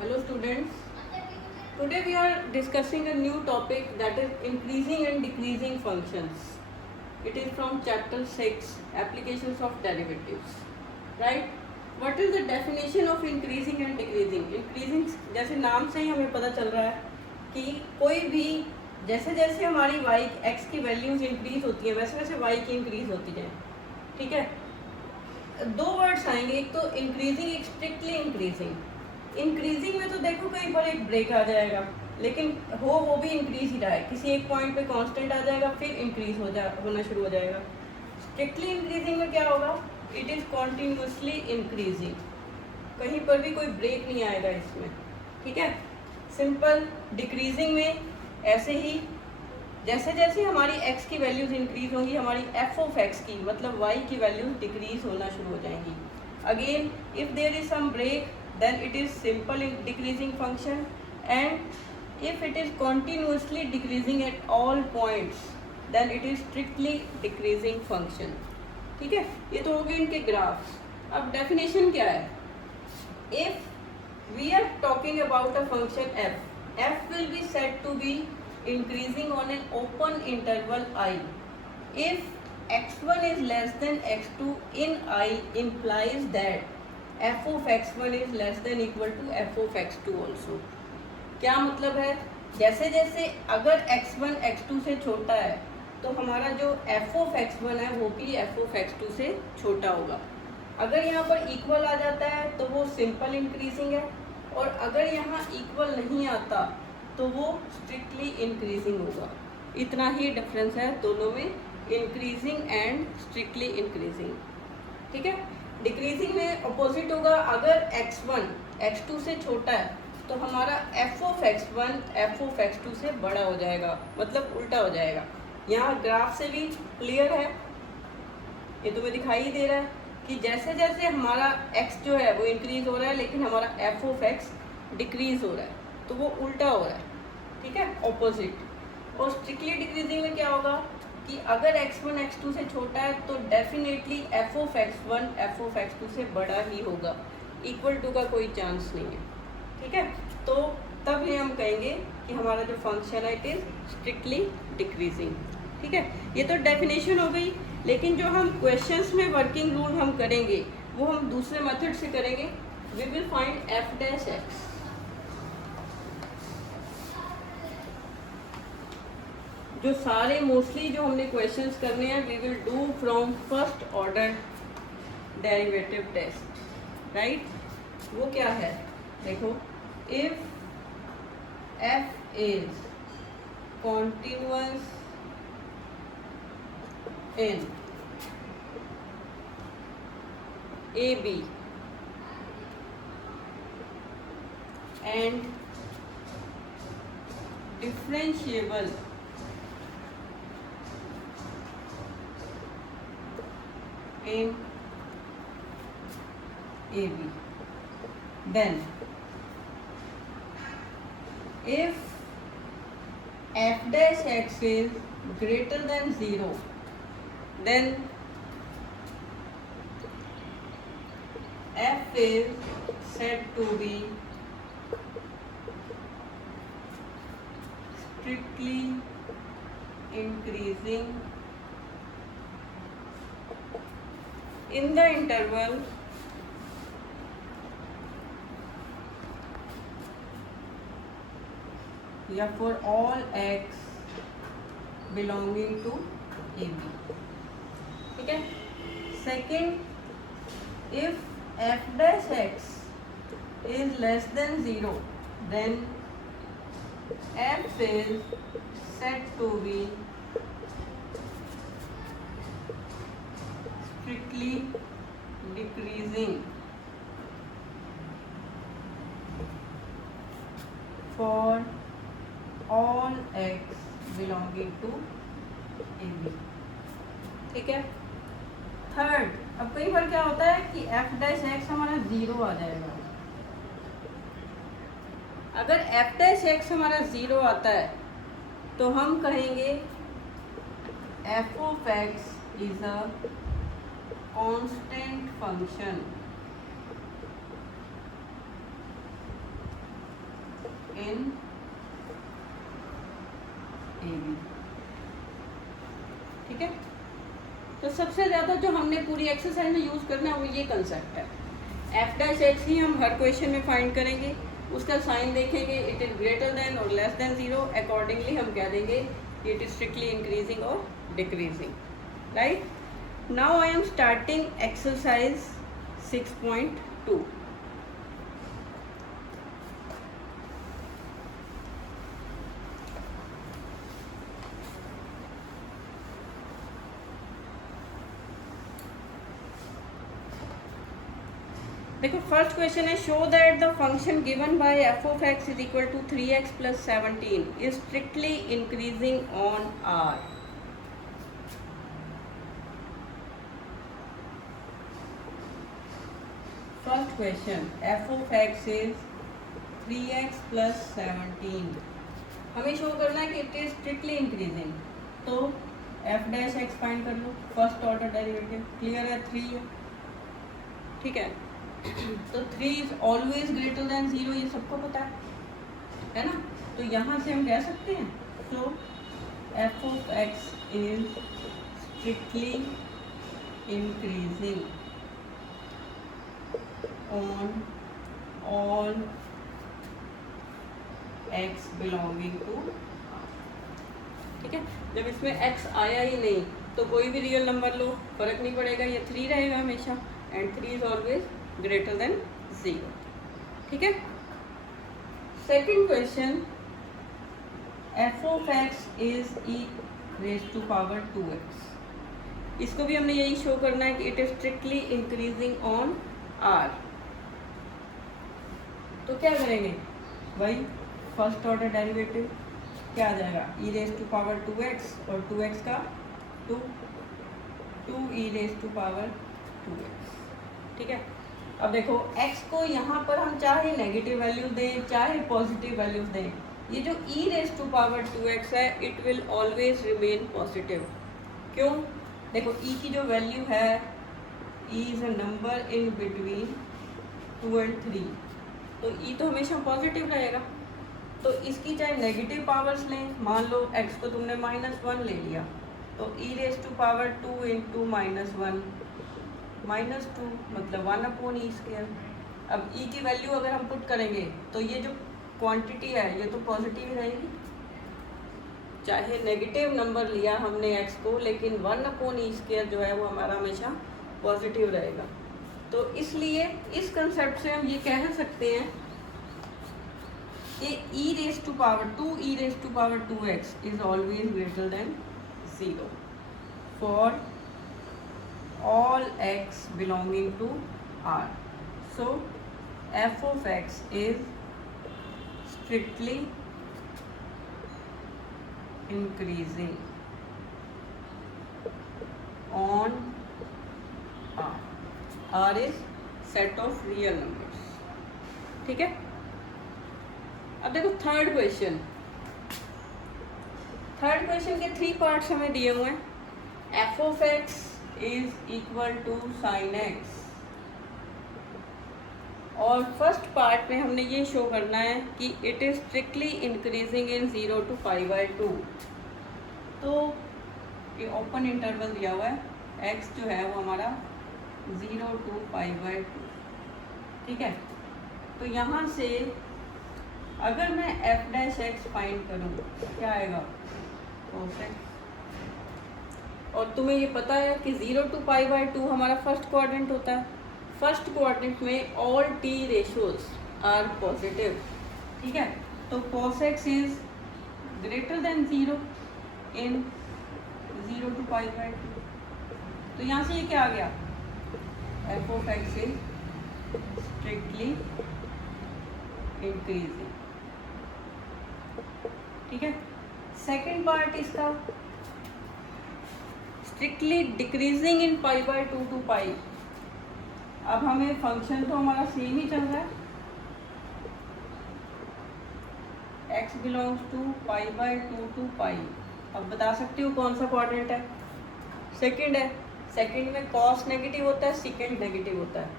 Hello students, today we are discussing a new topic, that is increasing and decreasing functions. It is from chapter 6, applications of derivatives, right? What is the definition of increasing and decreasing? Increasing जैसे नाम से ही हमें पता चल रहा है कि कोई भी जैसे जैसे हमारी y x की वैल्यूज इंक्रीज होती है वैसे वैसे y की इंक्रीज होती जाए, ठीक है। दो वर्ड्स आएंगे, एक तो इंक्रीजिंग, एक स्ट्रिक्टली इंक्रीजिंग। इंक्रीजिंग में तो देखो कहीं पर एक ब्रेक आ जाएगा, लेकिन वो भी इंक्रीज ही रहा है, किसी एक पॉइंट पे कांस्टेंट आ जाएगा फिर इंक्रीज होना शुरू हो जाएगा। स्ट्रिक्टली इंक्रीजिंग में क्या होगा, इट इज़ कॉन्टिन्यूसली इंक्रीजिंग, कहीं पर भी कोई ब्रेक नहीं आएगा इसमें, ठीक है। सिंपल। डिक्रीजिंग में ऐसे ही जैसे जैसे हमारी x की वैल्यूज इंक्रीज होंगी हमारी f ऑफ x की मतलब y की वैल्यूज डिक्रीज होना शुरू हो जाएंगी। Again if there is some break then it is simple decreasing function, and if it is continuously decreasing at all points then it is strictly decreasing function, ठीक है। ये तो हो गए इनके ग्राफ्स। अब डेफिनेशन क्या है, if we are talking about a function f will be said to be increasing on an open interval I if x1 is less than x2 in I implies that f of x1 is less than equal to f of x2 also। क्या मतलब है, जैसे जैसे अगर x1 x2 से छोटा है तो हमारा जो f of x1 है वो भी f of x2 से छोटा होगा। अगर यहाँ पर इक्वल आ जाता है तो वो सिंपल इंक्रीजिंग है, और अगर यहाँ इक्वल नहीं आता तो वो स्ट्रिक्टली इंक्रीजिंग होगा। इतना ही डिफरेंस है दोनों में, इंक्रीजिंग एंड स्ट्रिक्टली इंक्रीजिंग, ठीक है। डिक्रीजिंग में अपोजिट होगा, अगर x1 x2 से छोटा है तो हमारा f of x1 f of x2 से बड़ा हो जाएगा, मतलब उल्टा हो जाएगा। यहाँ ग्राफ से भी क्लियर है, ये तुम्हें दिखाई ही दे रहा है कि जैसे जैसे हमारा x जो है वो इंक्रीज हो रहा है लेकिन हमारा f of x डिक्रीज हो रहा है, तो वो उल्टा हो रहा है, ठीक है, ऑपोजिट। और स्ट्रिक्टली डिक्रीजिंग में क्या होगा कि अगर x1 x2 से छोटा है तो definitely f of x1 f of x2 से बड़ा ही होगा, इक्वल टू का कोई चांस नहीं है, ठीक है। तो तब ये हम कहेंगे कि हमारा जो फंक्शन है इट इज़ स्ट्रिक्टली डिक्रीजिंग, ठीक है। ये तो डेफिनेशन हो गई, लेकिन जो हम क्वेश्चंस में वर्किंग रूल हम करेंगे वो हम दूसरे मेथड से करेंगे। We will find f dash x। जो सारे मोस्टली जो हमने क्वेश्चंस करने हैं we will do from first order derivative test, right. वो क्या है, देखो, if f is continuous in AB and differentiable in AB, then if f dash x is greater than 0 then f is said to be strictly increasing in the interval या for all x belonging to AB, ठीक है। Second, if f dash x is less than 0 then f is said to be strictly decreasing for all x belonging to AB, ठीक है। Third, अब कई बार क्या होता है कि f डैश x हमारा 0 आ जाएगा। अगर f डैश x हमारा 0 आता है तो हम कहेंगे f of x is a constant function in A B. ठीक है, तो सबसे ज़्यादा जो हमने पूरी एक्सरसाइज में यूज़ करना है वो ये कंसेप्ट है। एफ डैश एक्स ही हम हर क्वेश्चन में फाइंड करेंगे, उसका साइन देखेंगे, इट इज़ ग्रेटर देन और लेस देन ज़ीरो, अकॉर्डिंगली हम कह देंगे इट इज़ स्ट्रिक्टली इंक्रीजिंग और decreasing. Right, now I am starting exercise 6.2। देखो फर्स्ट क्वेश्चन है, show that the function given by f of x is equal to 3x plus 17 is strictly increasing on R. First question, f of x is 3x plus 17, हमें show करना है कि it is strictly increasing. तो F dash x find कर लो, first order derivative clear है, 3 है। ठीक है, तो 3 इज ऑलवेज ग्रेटर देन 0, ये सबको पता है ना। तो यहाँ से हम कह सकते हैं तो f of x is strictly increasing on all x belonging to. ठीक है, जब इसमें एक्स आया ही नहीं तो कोई भी रियल नंबर लो फर्क नहीं पड़ेगा, ये 3 रहेगा हमेशा, and 3 is always greater than 0। ठीक है, second question, f of x is e raise to power 2x, इसको भी हमने यही शो करना है कि it is strictly increasing on R. तो क्या करेंगे भाई, फर्स्ट ऑर्डर डेरिवेटिव क्या आ जाएगा, ई रेज टू पावर 2x और 2x का 2 ई रेज टू पावर 2x। ठीक है, अब देखो x को यहाँ पर हम चाहे नेगेटिव वैल्यू दें चाहे पॉजिटिव वैल्यूज दें, ये जो e raise to power 2x है it will always remain positive. क्यों, देखो e की जो वैल्यू है, e is a number in between 2 and 3, तो e तो हमेशा पॉजिटिव रहेगा। तो इसकी चाहे नेगेटिव पावर्स लें, मान लो x को तुमने -1 ले लिया, तो e raise to power 2 into -1 -2 मतलब 1/e²। अब e की वैल्यू अगर हम पुट करेंगे तो ये जो क्वांटिटी है ये तो पॉजिटिव ही रहेगी, चाहे नेगेटिव नंबर लिया हमने x को, लेकिन 1/e² जो है वो हमारा हमेशा पॉजिटिव रहेगा। तो इसलिए इस कंसेप्ट से हम ये कह सकते हैं कि e raise to power 2x is always greater than 0 for all x belonging to R. So f of x is strictly increasing on R. R is set of real numbers. ठीक है, अब देखो थर्ड क्वेश्चन के 3 parts हमें दिए हुए हैं। f of x is equal to sine x, और फर्स्ट पार्ट में हमने ये शो करना है कि it is strictly increasing in 0 to π/2। तो ये ओपन इंटरवल दिया हुआ है, x जो है वो हमारा 0 to π/2। ठीक है, तो यहाँ से अगर मैं f डैश एक्स फाइंड करूँ क्या आएगा, cos x। और तुम्हें ये पता है कि 0 to π/2 हमारा फर्स्ट क्वाड्रेंट होता है, फर्स्ट क्वाड्रेंट में all t ratios are positive. ठीक है, तो cos x is greater than 0 in 0 to π/2। तो यहाँ से ये क्या आ गया, f of x is strictly increasing. ठीक है, सेकेंड पार्ट इसका स्ट्रिक्टली डिक्रीजिंग इन π/2 to π। अब हमें फंक्शन तो हमारा सेम ही चल रहा है, x बिलोंग्स टू π/2 to π। अब बता सकती हो कौन सा क्वाड्रेंट है, सेकंड है। सेकंड में कॉस नेगेटिव होता है, सेकंड नेगेटिव होता है,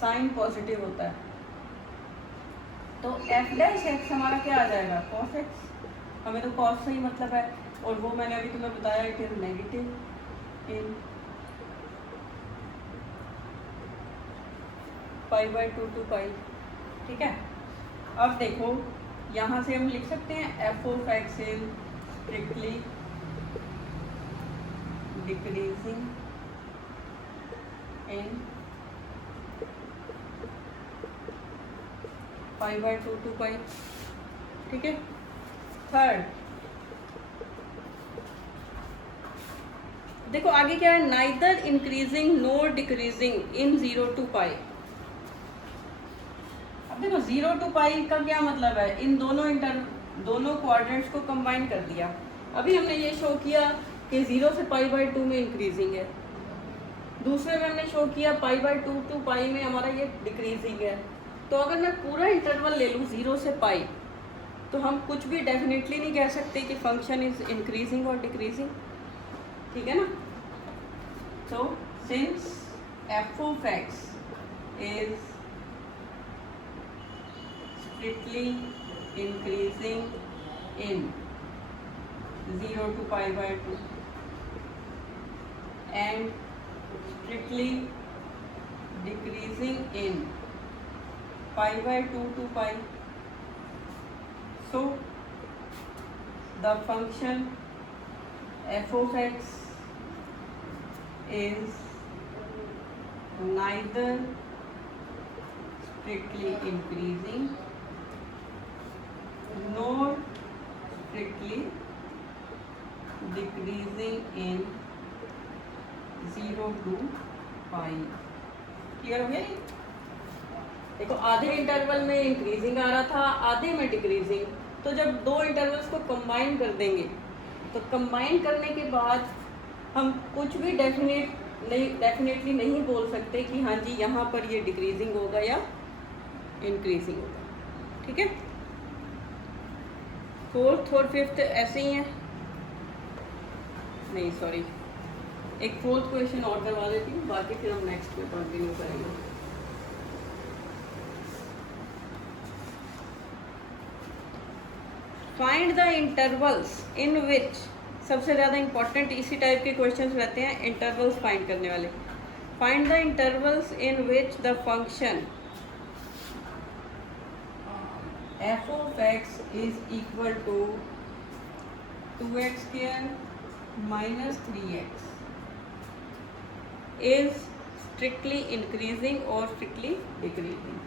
साइन पॉजिटिव होता है। तो एफ डैश एक्स हमारा क्या आ जाएगा, कॉस एक्स। हमें तो कॉस से ही मतलब है, और वो मैंने अभी तुम्हें बताया it is negative in π/2 to π। ठीक है, अब देखो यहाँ से हम लिख सकते हैं f of x is strictly decreasing in π/2 to π। ठीक है, थर्ड देखो आगे क्या है, neither increasing NOR decreasing in 0 to π। अब देखो 0 to π का क्या मतलब है, इन दोनों क्वाड्रेंट्स को कंबाइन कर दिया। अभी हमने ये शो किया कि 0 से π/2 में इंक्रीजिंग है, दूसरे में हमने शो किया π/2 to π में हमारा ये डिक्रीजिंग है। तो अगर मैं पूरा इंटरवल ले लूँ 0 से π, तो हम कुछ भी डेफिनेटली नहीं कह सकते कि फंक्शन इज इंक्रीजिंग और डिक्रीजिंग। ठीक है ना, तो since F of x is strictly increasing in 0 to π/2 and strictly decreasing in π/2 to π, so the function f of x is neither strictly increasing nor strictly decreasing in 0 to π। Clear हो गया ये? देखो आधे interval में increasing आ रहा था, आधे में डिक्रीजिंग। तो जब दो इंटरवल्स को कंबाइन कर देंगे, तो कंबाइन करने के बाद हम कुछ भी डेफिनेटली नहीं बोल सकते कि हाँ जी यहाँ पर ये डिक्रीजिंग होगा या इंक्रीजिंग होगा। ठीक है, फोर्थ और फिफ्थ ऐसे ही हैं, नहीं सॉरी, एक फोर्थ क्वेश्चन और करवा देती हूँ, बाकी फिर हम नेक्स्ट में कंटिन्यू करेंगे। फाइंड द इंटरवल्स इन विच, सबसे ज़्यादा इंपॉर्टेंट इसी टाइप के क्वेश्चंस रहते हैं इंटरवल्स फाइंड करने वाले। Find the intervals in which the function f of x is equal to 2x square minus 3x is strictly increasing और strictly decreasing।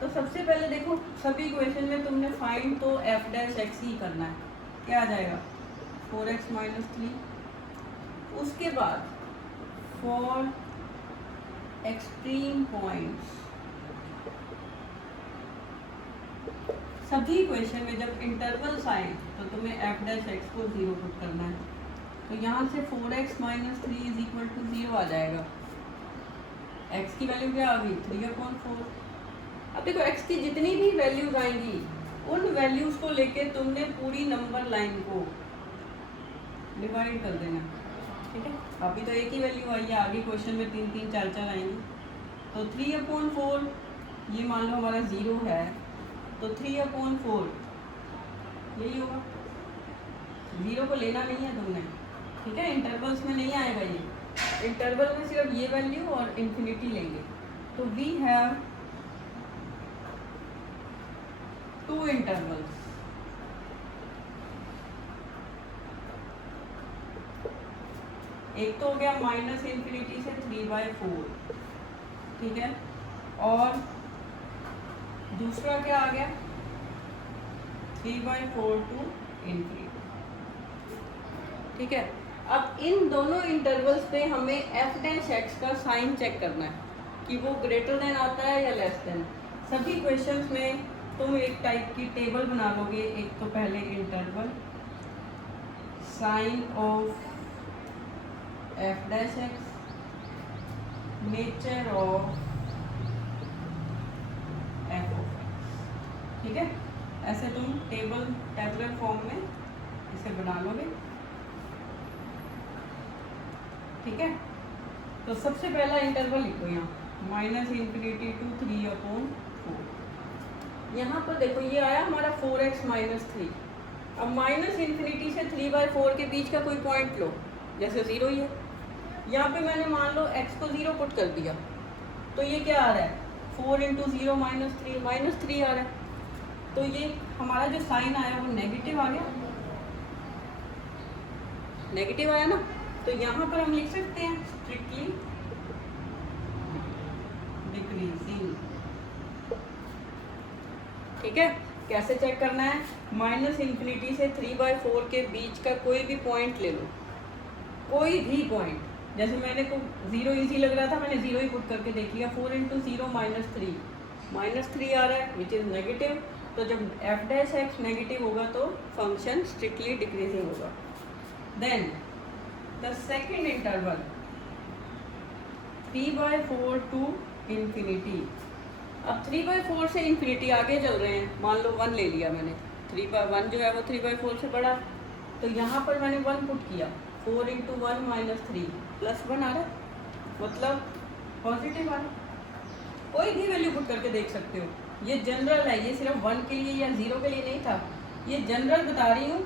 तो सबसे पहले देखो सभी क्वेश्चन में तुमने फाइंड तो f डैश x ही करना है, क्या आ जाएगा 4x minus 3। उसके बाद फॉर एक्सट्रीम पॉइंट्स, सभी क्वेश्चन में जब इंटरवल्स आए तो तुम्हें f डैश x को 0 पुट करना है। तो यहाँ से 4x minus 3 is equal to 0 आ जाएगा। x की वैल्यू क्या आ गई 3/4। अब देखो x की जितनी भी वैल्यूज आएंगी उन वैल्यूज को लेके तुमने पूरी नंबर लाइन को डिवाइड कर देना। ठीक है, अभी तो एक ही वैल्यू आई है, आगे क्वेश्चन में 3 3 4 4 आएंगी। तो 3/4 ये मान लो हमारा 0 है, तो 3/4 यही होगा। 0 को लेना नहीं है तुमने, ठीक है, इंटरवल्स में नहीं आएगा ये, इंटरवल में सिर्फ ये वैल्यू और इंफिनिटी लेंगे। तो वी हैव 2 इंटरवल्स, एक तो हो गया -∞ से 3/4, ठीक है, और दूसरा क्या आ गया 3/4 टू ∞। ठीक है, अब इन दोनों इंटरवल्स पे हमें f डैश x का साइन चेक करना है कि वो ग्रेटर देन आता है या लेस देन। सभी क्वेश्चंस में तुम एक टाइप की टेबल बना लोगे। एक तो पहले interval sign of f dash x, nature of f of x। ठीक है, ऐसे तुम टेबलर फॉर्म में इसे बना लोगे। ठीक है, तो सबसे पहला इंटरवल लिखो यहाँ -∞ to 3/4। यहाँ पर देखो ये आया हमारा 4x माइनस 3। अब माइनस इन्फिनिटी से 3/4 के बीच का कोई पॉइंट लो, जैसे 0 ही है। यहाँ पे मैंने मान लो x को 0 पुट कर दिया, तो ये क्या आ रहा है 4 × 0 -3 आ रहा है। तो ये हमारा जो साइन आया वो नेगेटिव आ गया, नेगेटिव आया ना। तो यहाँ पर हम लिख सकते हैं स्ट्रिक्टली डिक्रीजिंग। ठीक है, कैसे चेक करना है, माइनस इन्फिनिटी से 3/4 के बीच का कोई भी पॉइंट ले लो, कोई भी पॉइंट। जैसे मैंने को 0 इजी लग रहा था, मैंने 0 ही पुट करके देख लिया। 4 × 0 -3 आ रहा है विच इज़ नेगेटिव। तो जब f' नेगेटिव होगा तो फंक्शन स्ट्रिक्टली डिक्रीजिंग होगा। Then the second interval 3/4 to infinity. अब 3/4 से इन्फिनिटी आगे चल रहे हैं, मान लो 1 ले लिया मैंने, 1 जो है वो 3/4 से बड़ा, तो यहाँ पर मैंने 1 पुट किया। 4 × 1 -3 +1 आ रहा है, मतलब पॉजिटिव आ रहा है। कोई भी वैल्यू पुट करके देख सकते हो, ये जनरल है, ये सिर्फ 1 के लिए या 0 के लिए नहीं था, ये जनरल बता रही हूँ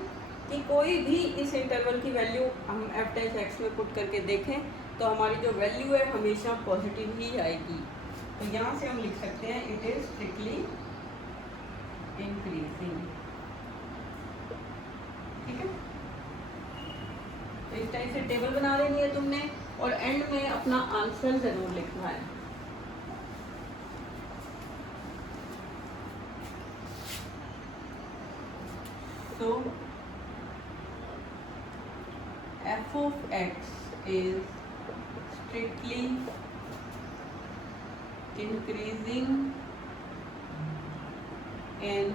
कि कोई भी इस इंटरवल की वैल्यू हम f' में पुट करके देखें तो हमारी जो वैल्यू है हमेशा पॉजिटिव ही आएगी। तो यहाँ से हम लिख सकते हैं इट इज स्ट्रिक्टली इंक्रीजिंग। ठीक है, तो इस टाइप से टेबल बना लेनी है तुमने, और एंड में अपना आंसर जरूर लिखना है। तो f of x is strictly increasing in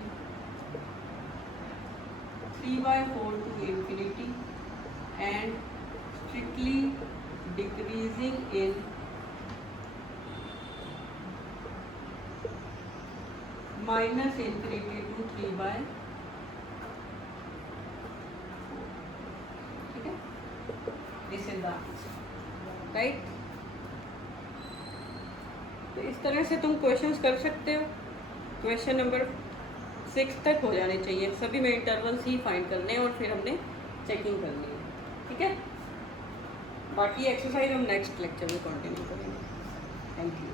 3/4 to infinity and strictly decreasing in minus infinity to 3/4. ठीक है, this is the answer, right. तो इस तरह से तुम क्वेश्चंस कर सकते हो। क्वेश्चन नंबर 6 तक हो जाने चाहिए, सभी में इंटरवल्स ही फाइंड करने हैं और फिर हमने चेकिंग करनी है। ठीक है, बाकी एक्सरसाइज हम नेक्स्ट लेक्चर में कंटिन्यू करेंगे। Thank you.